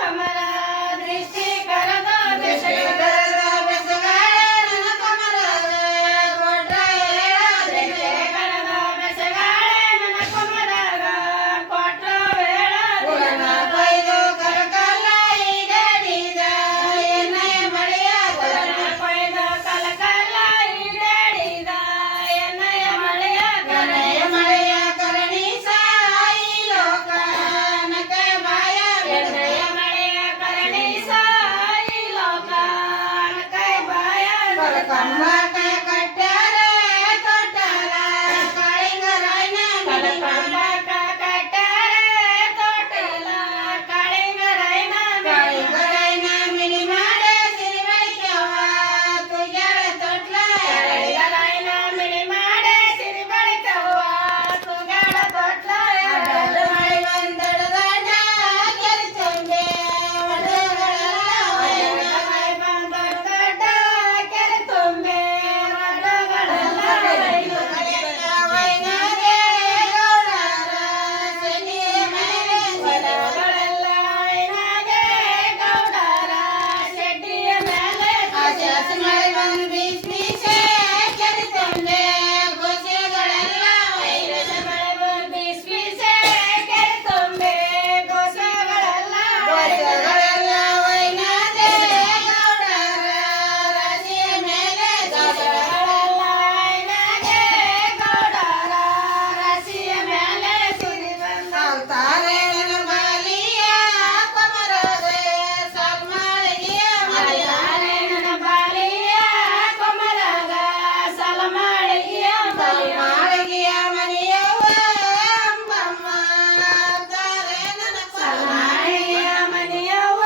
ಕಮಲ ದೃಷ್ಟಿ ಕರದ ಮನೆಯವ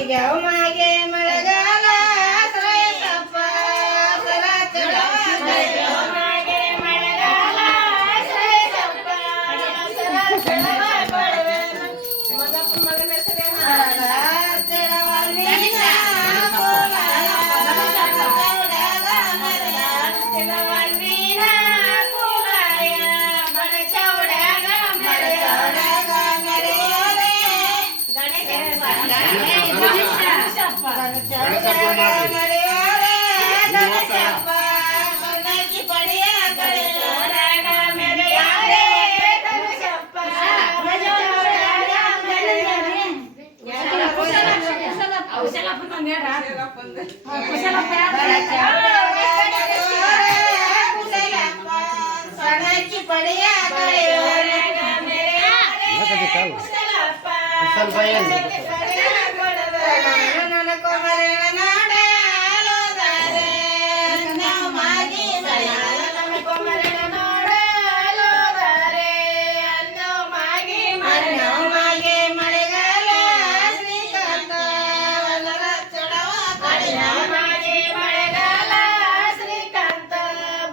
ಮಾಗೆ ಮಳೆಗಾಲ ಶ್ರೇಯಸಪ್ಪ ಸರ ಚಡವ ಮಾಗೆ ಮಳೆಗಾಲ ಶ್ರೇಯಸಪ್ಪ ಸರ ಚಡವ ಬಡವೇನ ಮಗಪ್ಪ ಮಗನ ಹೆಸರೇನ ಚಡವ ನೀನ ಕೋಲಾರ ಚೌಡಾಗ ಮರದ ಚಡವ ನೀನ ಕೋಲಾಯ ಬಡ ಚೌಡಾಗ ಮರದ ಮರೆಯೋರೆ ಗಣೇಶಪ್ಪ ಮರೆಯೋರೆ ಗಣೇಶಪ್ಪ ಮಣ್ಣಕ್ಕಿ ಪಡೆಯ ಗಣೇಶೋಡಾಗ ಮೆರೆಯೋರೆ ಗಣೇಶಪ್ಪ ಸಣ್ಣಕ್ಕಿ ಪಡೆಯ ನನ್ನ ಕೊಮರಣ ನಾಡ ಲೋದಾರೆ ನಾವು ಮಾಗಿ ಮಳೆಗಾಲ ನಮ್ಮ ಕೊಮರಣ ನಾಡ ಲೋದಾರೆ ಅನ್ನೋ ಮಾಗಿ ನಾವು ಮಾಗಿ ಮಳೆಗಾಲ ಶ್ರೀಕಾಂತ ವನರ ಚಡವ ಕಡೆಯ ಮಾಗಿ ಮಳೆಗಾಲ ಶ್ರೀಕಾಂತ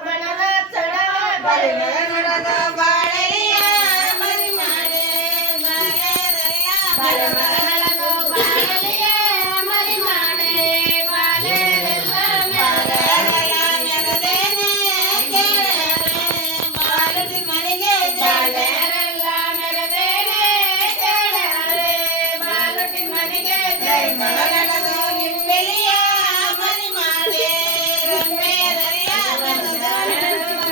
ಬಣದ ಚಡವ ಬಳಿನ ನಡೆದ ಬಾಳೆಯ ಮರಿ ಮಾಡೆ ಬಾಳೆರಲ್ಲ ಬಾಳೆಮಗನದು ಬಾಳೆಯ ಮರಿ ಮಾಡೆ ಬಾಳೆರಲ್ಲ ಬಾಳೆರಲ್ಲ ಮೆರದೇನೆ ಕೇಳರೆ ಬಾಳುಡಿ ಮನೆಗೆ ಬಾಳೆರಲ್ಲ ಮೆರದೇನೆ ಕೇಳರೆ ಬಾಳುಡಿ ಮನೆಗೆ ಜೈ ಮಗನದು ನಿಂಬೆಲಿಯ ಮರಿ ಮಾಡೆ ರಂಬೇರಯ್ಯ ಬಂದ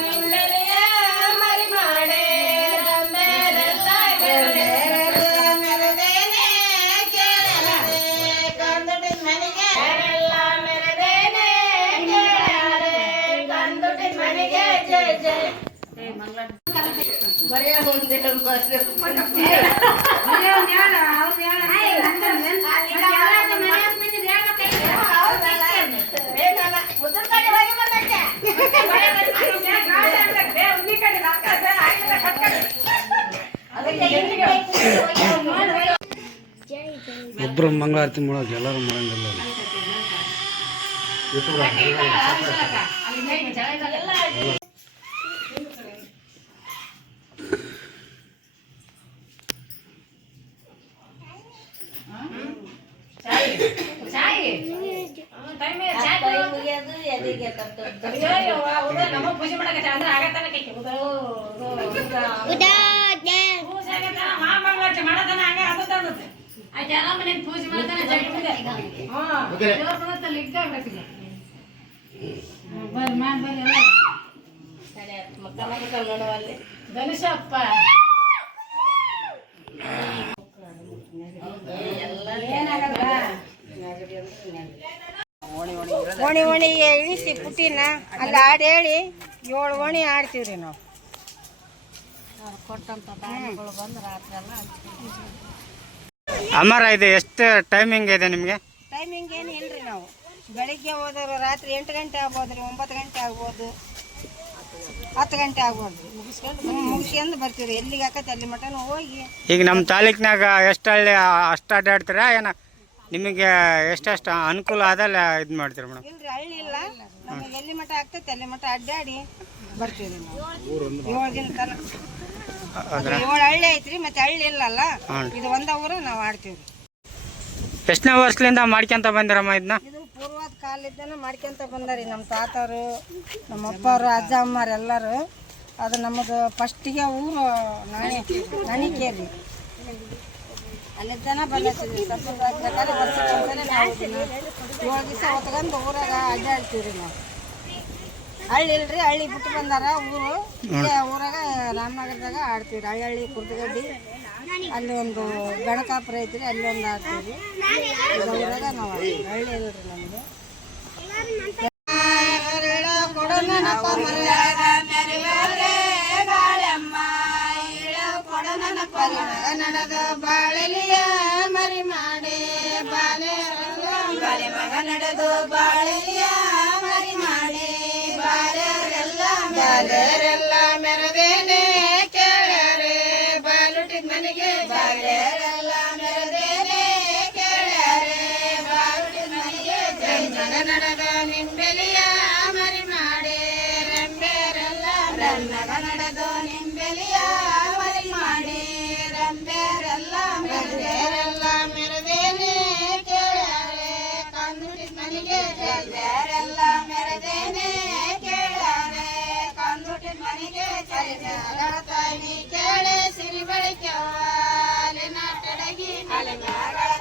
ನಿಂಬೆಲಿಯ ಮರಿ ಮಾಡೆ ರಂಬೇರಲ್ಲ ಮೆರದೇನೆ ಕೇಳರೆ ಕಂದುಟಿ ಮನೆಗೆ ಎಲ್ಲ ಮೆರದೇನೆ ಕೇಳರೆ ಕಂದುಟಿ ಮನೆಗೆ ಜೈ ಜೈ ಬರೆಯ ಒಬ್ಬರು ಮಂಗಳಾರತಿ ಮಾಡೋಕೆ ಎಲ್ಲರೂ ಮಾಡಂಗಿಲ್ಲ ಗಣೇಶಪ್ಪ ಓಣಿ ಓಣಿಗೆ ಇಳಿಸಿ ಪುಟ್ಟಿನ ಅಲ್ಲಿ ಹಾಡು ಹೇಳಿ 7 ಓಣಿ ಆಡ್ತೀವ್ರಿ ನಾವು. ಕೊಟ್ಟಂತ ದಾನಿಗಳು ಬಂದು ರಾತ್ರಿ ಎಲ್ಲ ಅಮರ ಇದು ಎಷ್ಟು ಟೈಮಿಂಗ್ ಇದೆ ನಿಮಗೆ? ಟೈಮಿಂಗ್ ಏನು ಇಲ್ರಿ. ನಾವು ಬೆಳಿಗ್ಗೆ ಹೋದವರು ರಾತ್ರಿ 8 ಗಂಟೆ ಆಗ್ಬೋದು ರೀ, 9 ಗಂಟೆ ಆಗ್ಬೋದು, 10 ಗಂಟೆ ಆಗ್ಬೋದು. ಮುಗಿಸ್ಕೊಂಡು ಬರ್ತೀವಿ. ಎಲ್ಲಿಗೆ ಆಕತ್ತೆ ಅಲ್ಲಿ ಮಟನು ಹೋಗಿ. ಈಗ ನಮ್ಮ ತಾಲೂಕಿನಾಗ ಎಷ್ಟು ಹಳ್ಳಿ ಅಷ್ಟು ಅಡ್ಡಾಡ್ತೀರಾ ಏನ ನಿಮಗೆ ಎಷ್ಟೆಷ್ಟು ಅನುಕೂಲ ಆದಲ್ಲ ಇದು ಮಾಡ್ತೀರಿ ಮೇಡಮ್? ಇಲ್ರಿ, ಹಳ್ಳಿ ಇಲ್ಲ. ನಮಗೆ ಎಲ್ಲಿ ಮಠ ಆಗ್ತೈತೆ ಅಲ್ಲಿ ಮಠ ಅಡ್ಡಾಡಿ ಬರ್ತೀವಿ ನಾವು 7 ದಿನ ತನಕ. 7 ಹಳ್ಳಿ ಐತ್ರಿ, ಮತ್ತೆ ಹಳ್ಳಿ ಇಲ್ಲಲ್ಲ, ಇದು ಒಂದ ಊರ ನಾವು ಆಡ್ತೀವಿ. ಎಷ್ಟನೇ ವರ್ಷದಿಂದ ಮಾಡ್ಕೊಂತ ಬಂದಿರಮ್ಮ ಇದನ್ನ? ಇದು ಪೂರ್ವದ ಕಾಲಿದ್ದನ ಮಾಡ್ಕೊಂತ ಬಂದಾರಿ ನಮ್ಮ ತಾತವರು, ನಮ್ಮ ಅಪ್ಪವರು, ಅಜ್ಜ ಅಮ್ಮರು ಎಲ್ಲರೂ. ಅದು ನಮ್ಮದು ಫಸ್ಟಿಗೆ ಊರು ನಣಿಕೇರಿ, ಅಲ್ಲಿದ್ದನ ಬಂದಿರ್ತೀವಿ. ಸಂಪ್ರದಾಯ ಪ್ರಕಾರ ವರ್ಷಕ್ಕೊಂದ್ಸಲ ನಾವು 7 ದಿವಸ ಹೊತ್ಕೊಂಡು ಊರಾಗ ಅಡ್ಡಾಡ್ತೀವಿ ರೀ ನಾವು. ಹಳ್ಳಿ ಇಲ್ರಿ, ಹಳ್ಳಿ ಬಿಟ್ಟು ಬಂದಾರ ಊರು. ಇಲ್ಲೇ ಊರಾಗ ರಾಮನಗರದಾಗ ಆಡ್ತೀವಿ. ಹಳ್ಳಿ ಕುರ್ದಗಡ್ಡಿ ಅಲ್ಲಿ ಒಂದು ಗಣಕಾಪುರ ಐತ್ರಿ, ಅಲ್ಲಿ ಒಂದು ಆಡ್ತೀವಿ. ಇದು ಊರಾಗ ನಾವು ಹಳ್ಳಿ ಇಲ್ರಿ ನಮ್ದು. ನಡೆದ ಬಾಳೆಲಿಯ ಮರಿ ಮಾಡೆ ಬಾಲೆ ಮಗ ನಡೆದು ಬಾಳೆಲಿಯ ಮರಿ ಮಾಡೆ ಬಾಲೆರೆಲ್ಲ ಮೆರದೇನೆ ಕೇಳ್ಯಾರೆ ಬಾಲುಟಿದ ಮನೆಗೆ ಬಾಲೆರೆಲ್ಲ ಮೆರದೇನೆ ಕೇಳ್ಯಾರೆ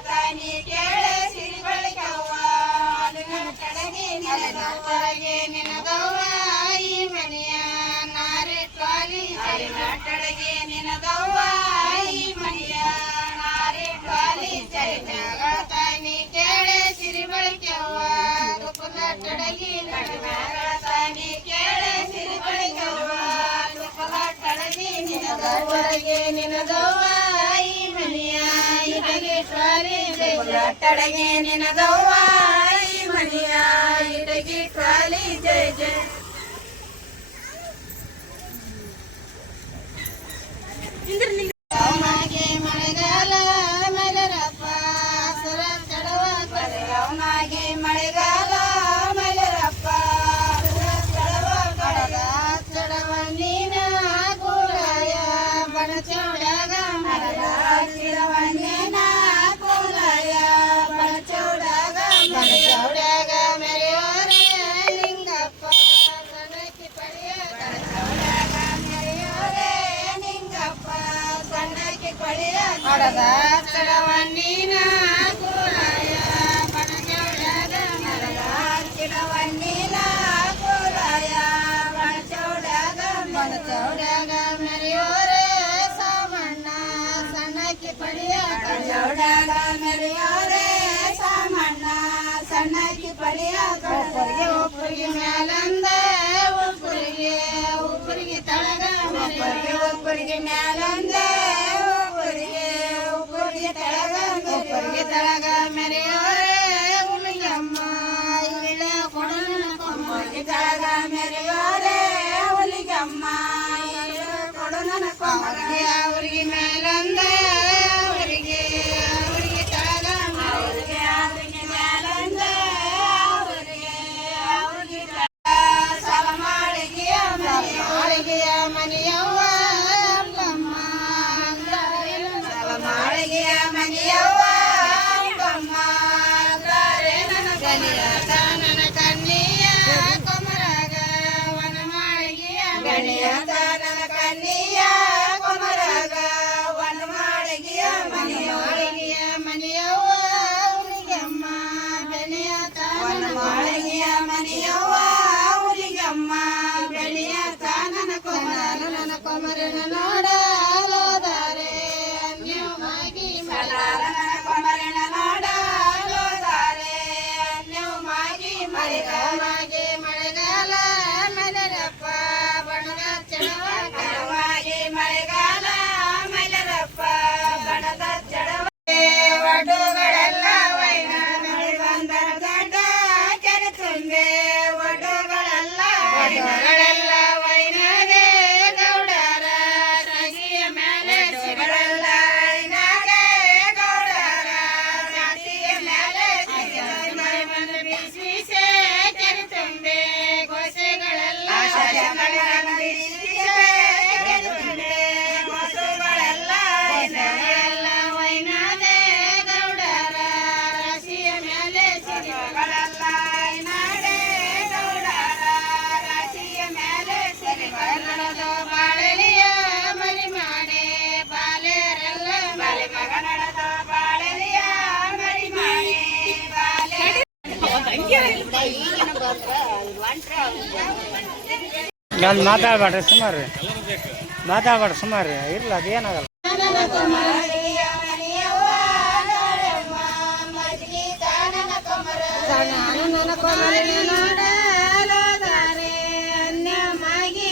ತಾನಿ ಕೇಳೆ ಸಿರಿ ಬೆಳಕವ್ವ ಕಡೆಗೆ ನಿನಗೆ ನಿನದವ್ವ ಈ ಮನೆಯ ನಾರಿಟ್ವಾಲಿ ಕಡೆಗೆ ನಿನದವ್ವ ಈ ಮನೆಯ ನಾರಿಟ್ವಾಲಿ ಚರಿತ್ಯಾಗ ತಾನಿ ಕೇಳೆ ಸಿರಿ ಬೆಳಕವ್ವ ದುಃಖದ ಕಡೆಗೆ ತಾನಿ ಕೇಳೆ ಸಿರಿ ಬೆಳಕವ್ವ ದುಃಖದ ಕಡೆಗೆ ನಿನದವರೆಗೆ ನಿನದವ್ವ ಈ ಮನೆಯ ಇಟಗಿಟ್ವಾಲಿ ತಡೆಗೆ ನಿನದವ್ವ ಈ ಮನೆಯ ಇಟಗಿಟ್ವಾಲಿ ಜಯ ಜಯ ಅವನಾಗೆ ಮಳೆಗಾಲ ಮೈಲರಪ್ಪ ಸುರ ಚಡವ ಕಡೆ ಅವನಾಗೆ ಮಳೆಗಾಲ ಮೈಲರಪ್ಪ ಸುರ ಚಡವ ಕಡದ ಚಡವ ನೀನ ಕೂಲಾಯ ಬಣ ಚೌಡಾಗ ಮರದ ಚಿರವ ನೀನ ಕೂಲಾಯ ಬಣ ಚೌಡಾಗ ಬಣ ಚೌಡಾಗ ಮೆರೆಯೋರೆ ಲಿಂಗಪ್ಪ ಸಣ್ಣಕ್ಕಿ ಪಡೆಯ ಬಣ ಚೌಡಾಗ ಮೆರೆಯೋರೆ ಲಿಂಗಪ್ಪ ಸಣ್ಣಕ್ಕಿ ಪಡೆಯ ಕಡದ ಚಡವ ನೀನ ಕೂಲಾಯ ಬಣ ಚೌಡಾಗ ಮರದ ಚಿರವ ನೀನ ಕೂಲಾಯ ಬಣ ಚೌಡಾಗ ಮೆರೆಯೋರೆ ಸಾಮಣ್ಣ ಸಣ್ಣಕ್ಕಿ ಪಡೆಯ ಚೌಡಾಗ ಮೆರೆಯೋರೆ ಸಾಮಣ್ಣ ಸಣ್ಣಕ್ಕಿ ಪಡೆಯ ಒಬ್ಬರಿಗೆ ಒಬ್ಬರಿಗೆ ಮ್ಯಾಲಂದ ಒಬ್ಬರಿಗೆ ತಳಗ ಒಬ್ಬರಿಗೆ ಮ್ಯಾಲಂದ ಒಬ್ಬರಿಗೆ ತಳಗ ಮೆರೆಯೋರೆ ಹುಲಿಗಮ್ಮ ಇಲ್ಲ ಕೊಡನ ಕೊಮ್ಮರಿಗೆ ತಳಗ ಮೆರೆಯೋರೆ ಹುಲಿಗಮ್ಮ ಕೊಡನ ಕೊಮ್ಮರಿಗೆ ಅವರಿಗೆ ಮೇಲಂದ ಅವರಿಗೆ ತಳಗ ಅವರಿಗೆ ಮೇಲಂದ ಅವರಿಗೆ ಸಾಲ ಮಾಡಿಗೆಯ ಮನೆಯವ್ವ ಅಲ್ಲಮ್ಮ ಸಾಲ ಮಾಡಿಗೆಯ ಮನೆಯವ್ವ ಅಲ್ಲಮ್ಮ ನನ್ನ ಕನ್ನಿಯ ಕೊಮರಾಗ ವನ ಮಾಡಿಗೆಯ ಗಣಿಯ ನನ್ನ ಕನ್ನಿಯ ಕೊಮರಾಗ ವನ ಮಾಡಿಗೆಯ ಮನೆಯವ್ವ ಹುಲಿಗಮ್ಮ ಬೆಳೆಯ ವನ ಮಾಡಿಗೆಯ ಮನೆಯವ್ವ ಹುಲಿಗಮ್ಮ ಬೆಳೆಯ ನನ್ನ ಕೊಮರನ ನೋಡಲೋದಾರೆ ಅನ್ಯವಾಗಿ ನನ್ನ ಕೊಮರನ ನೋಡಲೋದಾರೆ ಅನ್ಯವಾಗಿ ಮಳೆಗಾಲ ಮೈಲರಪ್ಪ ಬಣದ ಚಡವ ಕಡವಾಗಿ ಮಳೆಗಾಲ ಮೈಲರಪ್ಪ ಬಣದ ಚಡವ ಒಡ್ಡುಗಳೆಲ್ಲ ವೈನ ಮಳೆ ಬಂದರ ದೊಡ್ಡ ಕೆರೆ ತುಂಬೆ ಒಡ್ಡುಗಳೆಲ್ಲ ವೈನದೇ ಗೌಡರ ರಾಶಿಯ ಮೇಲೆ ಸಿಗಳೆಲ್ಲ ವೈನದೇ ಗೌಡರ ರಾಶಿಯ ಮೇಲೆ ಮೈ ಬಂದು ಬೀಸೆ ಕೆರೆ ತುಂಬೆ ಗೋಸೆಗಳೆಲ್ಲ ಕೆರೆ ತುಂಬೆ ಗೋಸುಗಳೆಲ್ಲ ವೈನದೇ ಗೌಡರ ರಾಶಿಯ ಮೇಲೆ ಸಿರಿಗಳೆಲ್ಲ ವೈನದೇ ಗೌಡರ ರಾಶಿಯ ಮೇಲೆ ಸಿರಿಗಳೆಲ್ಲದು ಬಾಳೆಲಿಯ ಮರಿ ಮಾಡಿ ಬಾಲೆರೆಲ್ಲ ಮರಿ ಮಗನಳದು ಬಾಳೆಲಿಯ ಮರಿ ಮಾಡಿ ಬಾಲೆ ನಾನು ಮಾತಾಡ್ಬೇಡ್ರಿ ಸುಮಾರು ಇರಲ್ಲ ಅದೇನಾಗಲ್ಲ ನನ್ನ ಕುಮಾರಿಯ ಮನೆಯವ್ವ ಗಾಳಮ್ಮ ಮಜ್ಗಿ ನನ್ನ ಕುಮಾರಿನ ನೋಡಲೋದಾರೆ ಅನ್ಯವಾಗಿ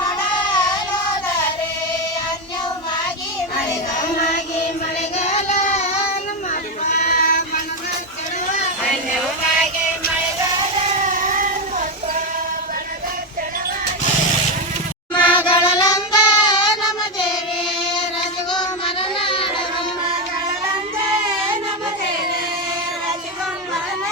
ನೋಡಲೋದಾರೆ ಅನ್ಯವಾಗಿ ಮಳೆಗಾಲ ನಮ್ಮಪ್ಪ ಮನದ ಚಡುವ ಅನ್ಯವಾಗಿ ಮಳೆಗಾಲ ನಮ್ಮಪ್ಪ ಮನದ ಚಡುವ ಮಗಳಂದ ನಮ್ಮ ದೇವಿ ರಾಜಗೋಮರನ ಮಗಳಂದ ನಮ್ಮ ದೇವಿ ರಾಜಗೋಮರನ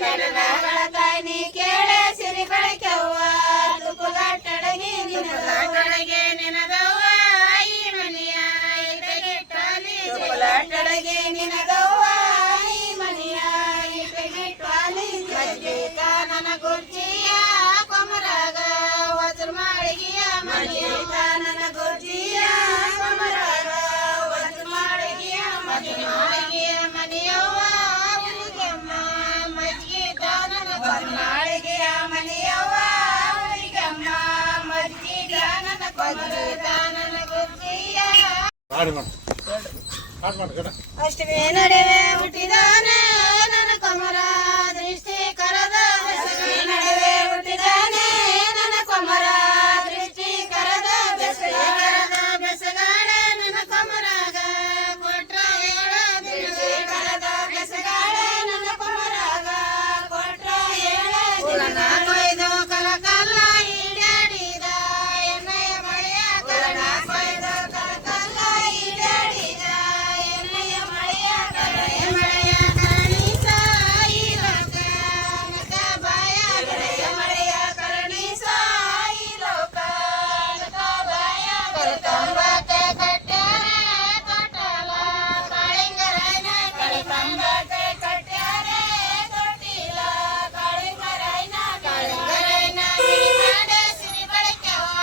ಕನಗಳ ತಾಯಿ ನೀ ಕೇಳೆ ಸಿರಿ ಬೆಳಕವ್ವ ತುಪ್ಪುಗಟ್ಟಡಗಿ ನಿನದವ್ವ ಈ ಮನೆಯ ಇಟಗಿಟ್ಟಾಲಿ ತುಪ್ಪುಗಟ್ಟಡಗಿ ನಿನದವ್ವ ಈ ಮನೆಯ ಇಟಗಿಟ್ಟಾಲಿ ಮಜ್ಜಿತ ನನ್ನ ಗುರ್ಜಿಯ ಕೊಮರಾಗ ವಜ್ರ ಮಾಳಿಗೆಯ ಮಜ್ಜಿತ ನನ್ನ ಗುರ್ಜಿಯ ಕೊಮರಾಗ ವಜ್ರ ಮಾಳಿಗೆಯ ಮಾಳಿಗೆಯ ಮನೆಯವ್ವ ಹುಲಿಗೆಮ್ಮ ಮಜ್ಜಿತ ನನ್ನ ಮಾಳಿಗೆಯ ಮನೆಯವ್ವ ಹುಲಿಗೆಮ್ಮ ಮಜ್ಜಿತ ನನ್ನ ಕೊಮರಾಗ ನನ್ನ ಗುರ್ಜಿಯ ಅಷ್ಟೇ ನಡುವೆ ಹುಟ್ಟಿದಾನೆ ನನ್ನ ಕೊಮರ ದೃಷ್ಟಿ ಕರದ ನಡುವೆ ಹುಟ್ಟಿದಾನೆ ನನ್ನ ಕೊಮರ ದೃಷ್ಟಿ ಕರದ ಬೆಸಗಾಳೆ ನನ್ನ ಕೊಮರಾಗ ಕೊಟ್ರ ಹೇಳ ದೃಷ್ಟಿ ಕರದ ಬೆಸಗಾಳೆ ನನ್ನ ಕೊಮರಾಗ ಕೊಟ್ರ ಹೇಳ ಕೊಯ್ದು ಕಲಕಲ್ಲ ಈಡಾಡಿದ ಎಣ್ಣೆಯ ಮಳೆಯ ಕರಣ ಕೊಯ್ದು ಕಲಕಲ್ಲ ಈಡಾಡಿದ ಎಣ್ಣೆಯ ಮಳೆಯ ಮಳೆಯ ಕರಣಿಸ ಈ ಲೋಕ ನಕ ಬಾಯ ಮಳೆಯ ಕರಣಿಸ ಈ ಲೋಕ ನಕ ಬಾಯ ಕಂಬಕ್ಕೆ ಕಟ್ಟ್ಯಾರೆ ತೊಟ್ಟಲ ಕಾಳಿಂಗರಾಯನ ಕಂಬಕ್ಕೆ ಕಟ್ಟ್ಯಾರೆ ತೊಟ್ಟಿಲ ಕಾಳಿಂಗರಾಯನ ಮಿಡಿಮಾಡೆ ಸಿರಿ ಬೆಳಕವ್ವ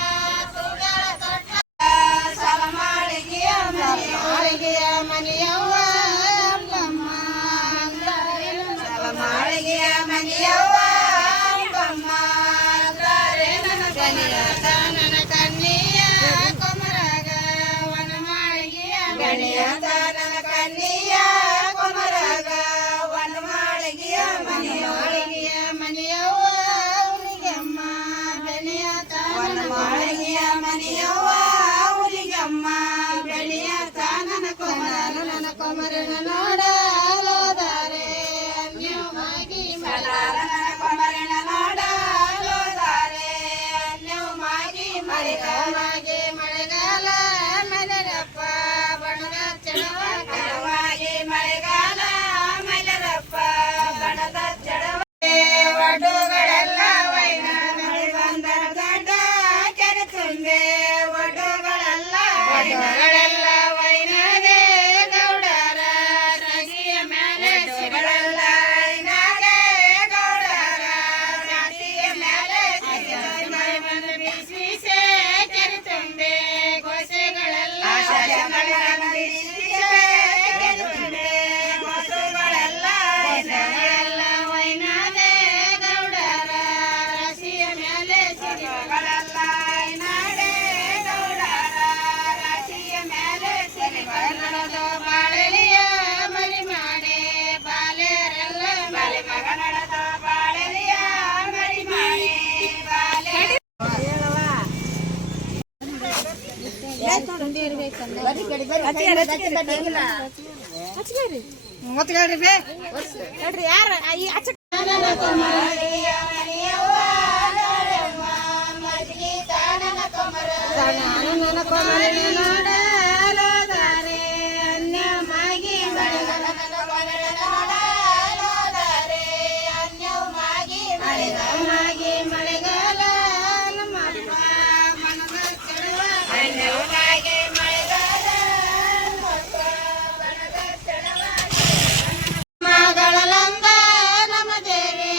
ತೂಗಳ ತೊಟ್ಟ ಸಾಲ ಮಾಳಿಗೆಯ ಮನೆಯವ್ವ ಅಲ್ಲಮ್ಮ ಸಾಲ ಮಾಳಿಗೆಯ ಮನೆಯವ್ವ ಅಲ್ಲಮ್ಮ ಅಂತಾರೆ ನನ್ನ ಕನ್ನಿಯ ಕೊಮರಾಗ ವನ ಮಾಳಿಗೆಯ ಗಣಿಯದ ನನ್ನ ಕನ್ನಿಯ ಕೊಮರಾಗ ವನ ಮಾಳಿಗೆಯ ಮಾಳಿಗೆಯ ಮನೆಯವ್ವ ಹುಲಿಗೆಮ್ಮ ಬೆಳೆಯತ ವನ ಮಾಳಿಗೆಯ ಮನೆಯವ್ವ ಹುಲಿಗೆಮ್ಮ ಬೆಳೆಯತ ನನ್ನ ಕೊಮರನ ನೋಡಲೋದಾರೆ ಅನ್ಯವಾಗಿ ನನ್ನ ಕೊಮರನ ನೋಡಲೋದಾರೆ ಅನ್ಯವಾಗಿ ಮಳೆಗಾಲ ಮಲರಪ್ಪ ಬಣದ ಚಡವ ಕರವಾಗಿ ಮಳೆಗಾಲ ಮಲರಪ್ಪ ಬಣದ ಚಡವ ಒಡುಗಳೆಲ್ಲ ವೈನ ಬಂದರ ಗಡ್ಡ ಕೆರೆ ತುಂಬೆ ಒಡುಗಳೆಲ್ಲ ವೈನದೇ ಗೌಡರ ರಾಶಿಯ ಮೇಲೆ ಸಿಗಳೆಲ್ಲ ವೈನದೇ ಗೌಡರ ರಾಶಿಯ ಮೇಲೆ ಬೀಸೆ ಕೆರೆ ತುಂಬೆ ಗೋಸೆಗಳೆಲ್ಲ ಕೆರೆ ತುಂಬೆ ಗೋಸುಗಳೆಲ್ಲ ವೈನದೇ ಗೌಡರ ರಾಶಿಯ ಮೇಲೆ ಸಿರಿಗಳೆಲ್ಲ ವೈನದೇ ಗೌಡರ ರಾಶಿಯ ಮೇಲೆ ಸಿರಿಗಳೆಲ್ಲದು ಬಾಳೆಲಿಯ ಮರಿ ಮಾಡಿ ಬಾಲೆರೆಲ್ಲ ಬಾಲೆ ಮಗ ನಡೆದ ಬಾಳೆಲಿಯ ಮರಿ ಮಾಡಿ ಬಾಲೆ ಮಳೆಗಾಲ ನಮ್ಮಪ್ಪ ಮನದ ಚಳುವ ಮಳೆಗಾಲ ಮಗಳಲಂಗ ನಮ್ಮ ದೇವಿ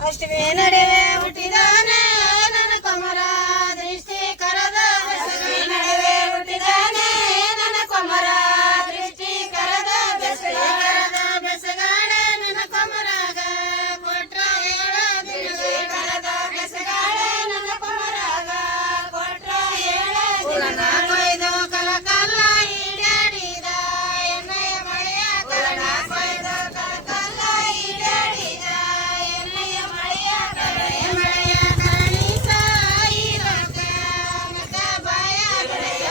ಅಷ್ಟಮಿ ನಡುವೆ ಹುಟ್ಟಿದಾನೆ ನನ್ನ ಕೊಮರ ದೃಷ್ಟಿ ಕರದ ಅಷ್ಟಮಿ ನಡುವೆ ಹುಟ್ಟಿದಾನೆ ನನ್ನ ಕೊಮರ ದೃಷ್ಟಿ ಕರದ ಬೆಸಗಾಡೆ ನನ್ನ ಕೊಮರಾಗ ಕೊಟ್ರ ಹೇಳ ದೃಷ್ಟಿ ಕರದ ಬೆಸಗಾಡೆ ನನ್ನ ಕೊಮರಾಗ ಕೊಟ್ರ ಹೇಳ ದಿನ ಕೊಯ್ದು ಕಲಕಲ್ಲ ಈಡಾಡಿದ ಎಣ್ಣೆಯ ಮಳೆಯ ಕರಣ ಕೊಯ್ದು ಕಲಕಲ್ಲ ಈಡಾಡಿದ ಎಣ್ಣೆಯ ಮಳೆಯ ಕರಣಿಸ ಈ ಲೋಕ ನಕ ಬಾಯ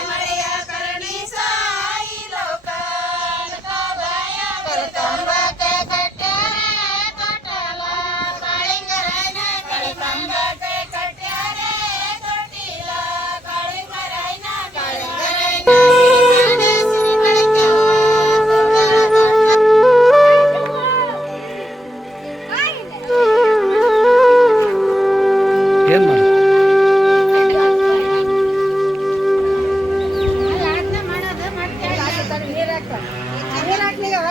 ಮಳೆಯ ಕರಣಿಸ ಈ ಲೋಕ ನಕ ಬಾಯ ಕಂಬಕ್ಕೆ ಕಟ್ಟ್ಯಾರೆ ಕಟ್ಟಲ ಕಾಳಿಂಗರಾಯನ ಕಂಬಕ್ಕೆ ಕಟ್ಟ್ಯಾರೆ ಕೊಟ್ಟಿಲ್ಲ ಕಾಳಿಂಗರಾಯನ ಸಿರಿ ಕಳಿಕವ್ವ ಏನು ಮಾಡಿ ಮಾಡೋದು ಮತ್ತೆ ನೀರು ಹಾಕ್ಲಿಗವ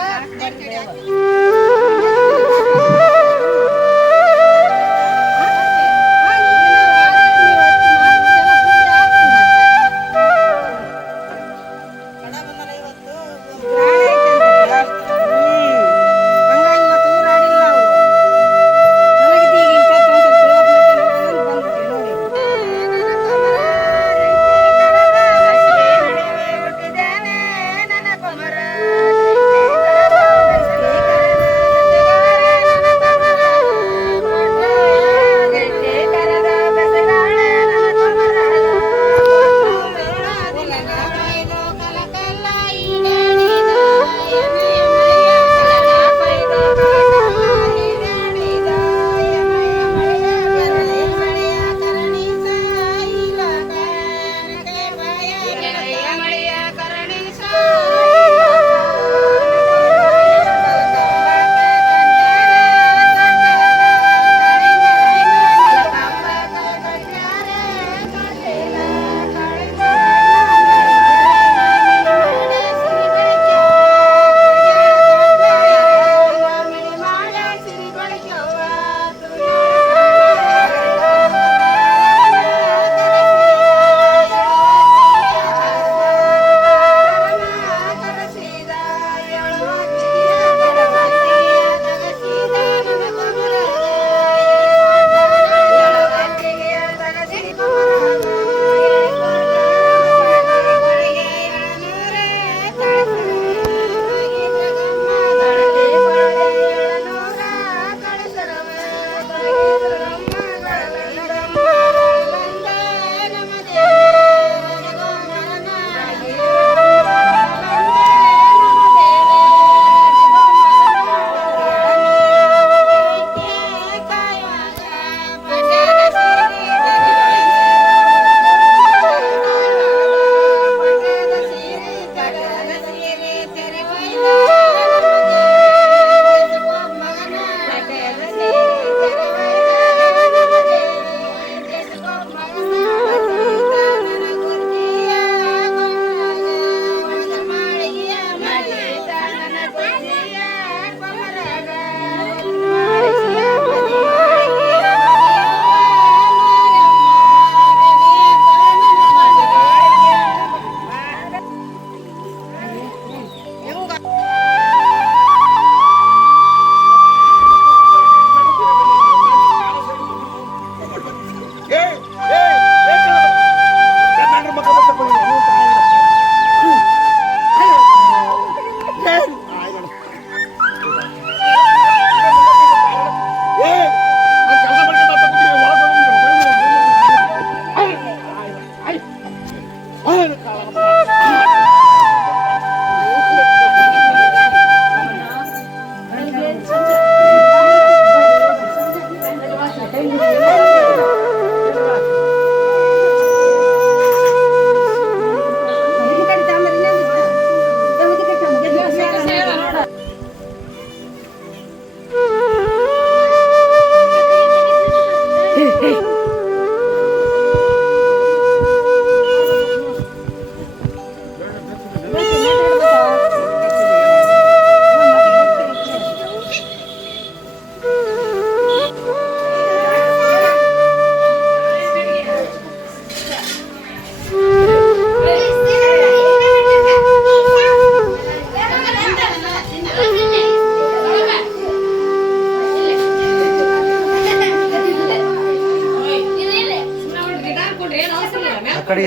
ಆ ಕಡೆ